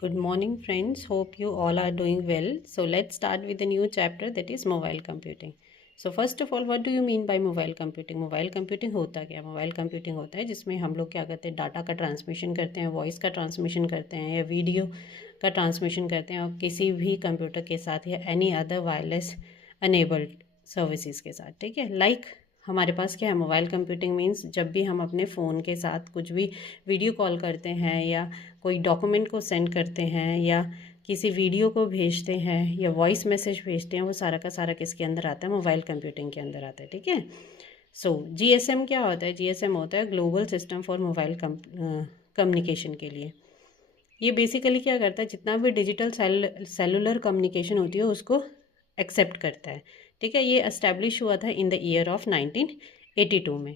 Good morning, friends. Hope you all are doing well. So, let's start with a new chapter that is mobile computing. So, first of all, what do you mean by mobile computing? Mobile computing होता क्या? Mobile computing होता है जिसमें हम लोग क्या करते हैं, डाटा का ट्रांसमिशन करते हैं, वॉइस का ट्रांसमिशन करते हैं या वीडियो का ट्रांसमिशन करते हैं और किसी भी कंप्यूटर के साथ या any other wireless enabled services के साथ। ठीक है, हमारे पास क्या है, मोबाइल कंप्यूटिंग मीन्स जब भी हम अपने फ़ोन के साथ कुछ भी वीडियो कॉल करते हैं या कोई डॉक्यूमेंट को सेंड करते हैं या किसी वीडियो को भेजते हैं या वॉइस मैसेज भेजते हैं, वो सारा का सारा किसके अंदर आता है, मोबाइल कंप्यूटिंग के अंदर आता है। ठीक है, सो जीएसएम क्या होता है? जीएसएम होता है global system for mobile communication के लिए। ये बेसिकली क्या करता है, जितना भी डिजिटल सेलुलर कम्युनिकेशन होती है उसको एक्सेप्ट करता है। ठीक है, ये एस्टेब्लिश हुआ था इन द ईयर ऑफ 1982 में।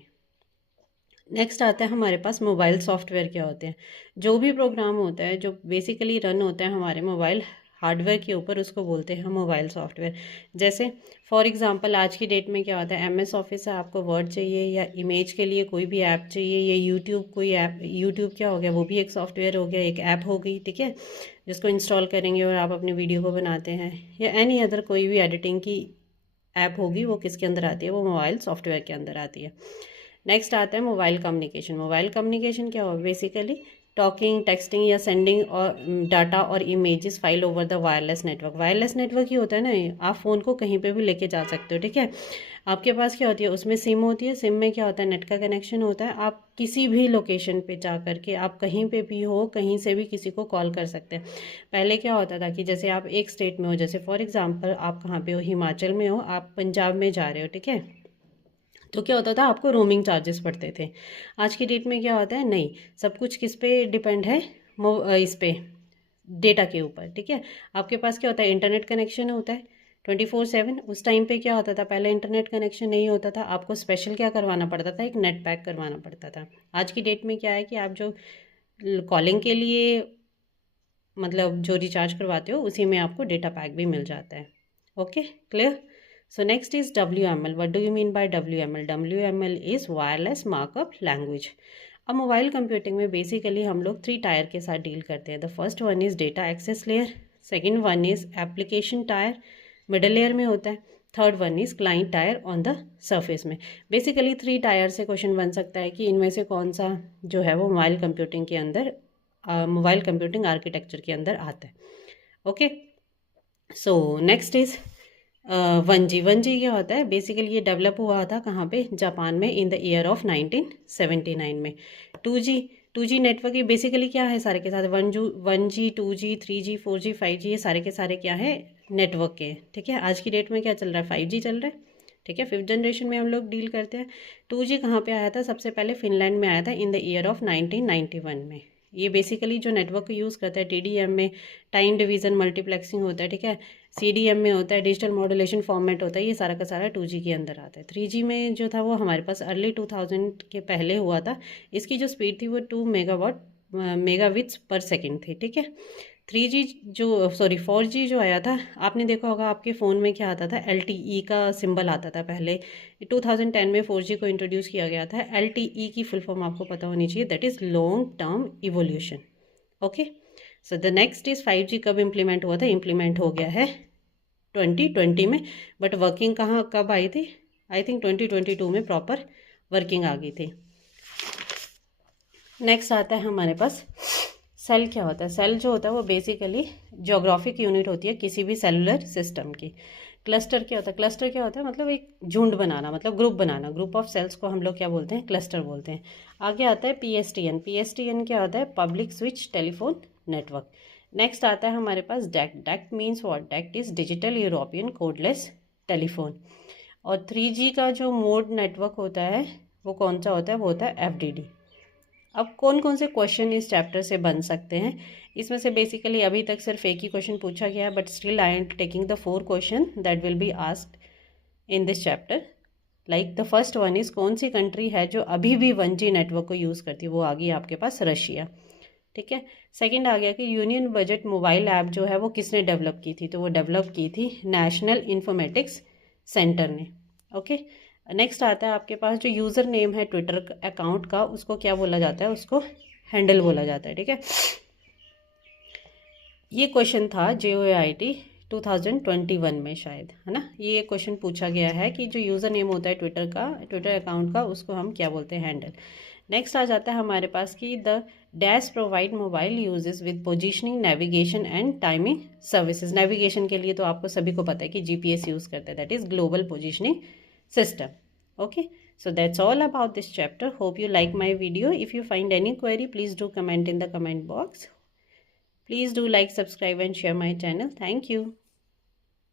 नेक्स्ट आता है हमारे पास मोबाइल सॉफ्टवेयर क्या होते हैं। जो भी प्रोग्राम होता है जो बेसिकली रन होता है हमारे मोबाइल हार्डवेयर के ऊपर, उसको बोलते हैं हम मोबाइल सॉफ्टवेयर। जैसे फॉर एग्जांपल आज की डेट में क्या होता है, एमएस ऑफिस है, आपको वर्ड चाहिए या इमेज के लिए कोई भी ऐप चाहिए या यूट्यूब कोई ऐप, यूट्यूब क्या हो गया, वो भी एक सॉफ्टवेयर हो गया, एक ऐप हो गई। ठीक है, जिसको इंस्टॉल करेंगे और आप अपनी वीडियो को बनाते हैं या एनी अदर कोई भी एडिटिंग की ऐप होगी, वो किसके अंदर आती है, वो मोबाइल सॉफ्टवेयर के अंदर आती है। नेक्स्ट आता है मोबाइल कम्युनिकेशन। मोबाइल कम्युनिकेशन क्या हो, बेसिकली टॉकिंग, टेक्सटिंग या सेंडिंग और डाटा और images file over the wireless network. Wireless network ही होता है ना, आप फ़ोन को कहीं पे भी लेके जा सकते हो। ठीक है, आपके पास क्या होती है, उसमें सिम होती है, सिम में क्या होता है, नेट का कनेक्शन होता है। आप किसी भी लोकेशन पे जा करके, आप कहीं पे भी हो, कहीं से भी किसी को कॉल कर सकते हैं। पहले क्या होता था कि जैसे आप एक स्टेट में हो, जैसे फॉर एग्जांपल आप कहाँ पे हो, हिमाचल में हो, आप पंजाब में जा रहे हो। ठीक है, तो क्या होता था, आपको रोमिंग चार्जेस पड़ते थे। आज की डेट में क्या होता है, नहीं, सब कुछ किस पे डिपेंड है, इस पे डेटा के ऊपर। ठीक है, आपके पास क्या होता है, इंटरनेट कनेक्शन होता है 24/7। उस टाइम पे क्या होता था, पहले इंटरनेट कनेक्शन नहीं होता था, आपको स्पेशल क्या करवाना पड़ता था, एक नेट पैक करवाना पड़ता था। आज की डेट में क्या है कि आप जो कॉलिंग के लिए मतलब जो रिचार्ज करवाते हो उसी में आपको डेटा पैक भी मिल जाता है। Okay, clear. So next is WML. What do you mean by WML? WML is wireless markup language. अब मोबाइल कंप्यूटिंग में बेसिकली हम लोग 3 टायर के साथ डील करते हैं। The first one is data access layer, second one is application tier, middle layer में होता है, third one is client tier on the surface में। बेसिकली 3 टायर से क्वेश्चन बन सकता है कि इनमें से कौन सा जो है वो मोबाइल कंप्यूटिंग के अंदर, मोबाइल कंप्यूटिंग आर्किटेक्चर के अंदर आता है। Okay, so next is 1G। 1G क्या होता है, बेसिकली ये डेवलप हुआ था कहाँ पे, जापान में, इन द ईयर ऑफ 1979 में। 2G नेटवर्क ये बेसिकली क्या है, सारे के सारे 1G 2G 3G 4G 5G, ये सारे के सारे क्या है, नेटवर्क के। ठीक है, आज की डेट में क्या चल रहा है, 5G चल रहा है। ठीक है, 5th जनरेशन में हम लोग डील करते हैं। 2G कहाँ पे आया था, सबसे पहले फिनलैंड में आया था इन द ईयर ऑफ 1991 में। ये बेसिकली जो नेटवर्क को यूज़ करता है, TDM में टाइम डिवीज़न मल्टीप्लेक्सिंग होता है। ठीक है, CDM में होता है डिजिटल मॉड्यूलेशन फॉर्मेट होता है, ये सारा का सारा 2G के अंदर आता है। 3G में जो था वो हमारे पास अर्ली 2000 के पहले हुआ था। इसकी जो स्पीड थी वो 2 मेगाबिट्स पर सेकेंड थी। ठीक है, 4G जो आया था, आपने देखा होगा आपके फ़ोन में क्या आता था, LTE का सिंबल आता था पहले। 2010 में 4G को इंट्रोड्यूस किया गया था। LTE की फुल फॉर्म आपको पता होनी चाहिए, that is long term evolution. Okay, so the next is 5G कब इम्प्लीमेंट हुआ था, इम्प्लीमेंट हो गया है 2020 में, बट वर्किंग कहाँ कब आई थी, आई थिंक 2022 में प्रॉपर वर्किंग आ गई थी। नेक्स्ट आता है हमारे पास सेल। क्या होता है, सेल जो होता है वो बेसिकली ज्योग्राफिक यूनिट होती है किसी भी सेलुलर सिस्टम की। क्लस्टर क्या होता है, क्लस्टर क्या होता है, मतलब एक झुंड बनाना, मतलब ग्रुप बनाना, ग्रुप ऑफ सेल्स को हम लोग क्या बोलते हैं, क्लस्टर बोलते हैं। आगे आता है PSTN। PSTN क्या होता है, public switch telephone network. Next आता है हमारे पास DECT. DECT means what, DECT is digital European cordless telephone. और 3G का जो मोड नेटवर्क होता है वो कौन सा होता है, वो होता है FDD। अब कौन कौन से क्वेश्चन इस चैप्टर से बन सकते हैं, इसमें से बेसिकली अभी तक सिर्फ एक ही क्वेश्चन पूछा गया है, but still I am taking the 4 question that will be asked in this chapter. Like the first one is, कौन सी कंट्री है जो अभी भी 1G नेटवर्क को यूज़ करती है, वो आ गई आपके पास रशिया। ठीक है, सेकंड आ गया कि यूनियन बजट मोबाइल ऐप जो है वो किसने डेवलप की थी, तो वो डेवलप की थी नेशनल इन्फॉर्मेटिक्स सेंटर ने। ओके, नेक्स्ट आता है आपके पास जो यूज़र नेम है ट्विटर अकाउंट का, उसको क्या बोला जाता है, उसको हैंडल बोला जाता है। ठीक है, ये क्वेश्चन था JOIT 2021 में शायद, है ना। ये क्वेश्चन पूछा गया है कि जो यूज़र नेम होता है ट्विटर का, ट्विटर अकाउंट का, उसको हम क्या बोलते हैं, हैंडल। नेक्स्ट आ जाता है हमारे पास कि the dash provide mobile uses with positioning, navigation and timing services. Navigation के लिए तो आपको सभी को पता है कि GPS यूज़ करते हैं, that is global positioning system. Okay, so that's all about this chapter. Hope you like my video. If you find any query, please do comment in the comment box. Please do like, subscribe and share my channel. Thank you.